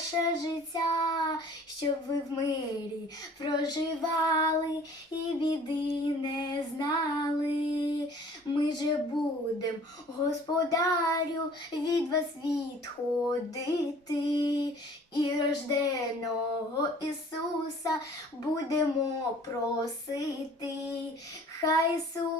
ваше життя, щоб ви в мирі проживали і біди не знали. Ми же будем, господарю, від вас відходити, і рожденого Ісуса будемо просити. Хай Ісус,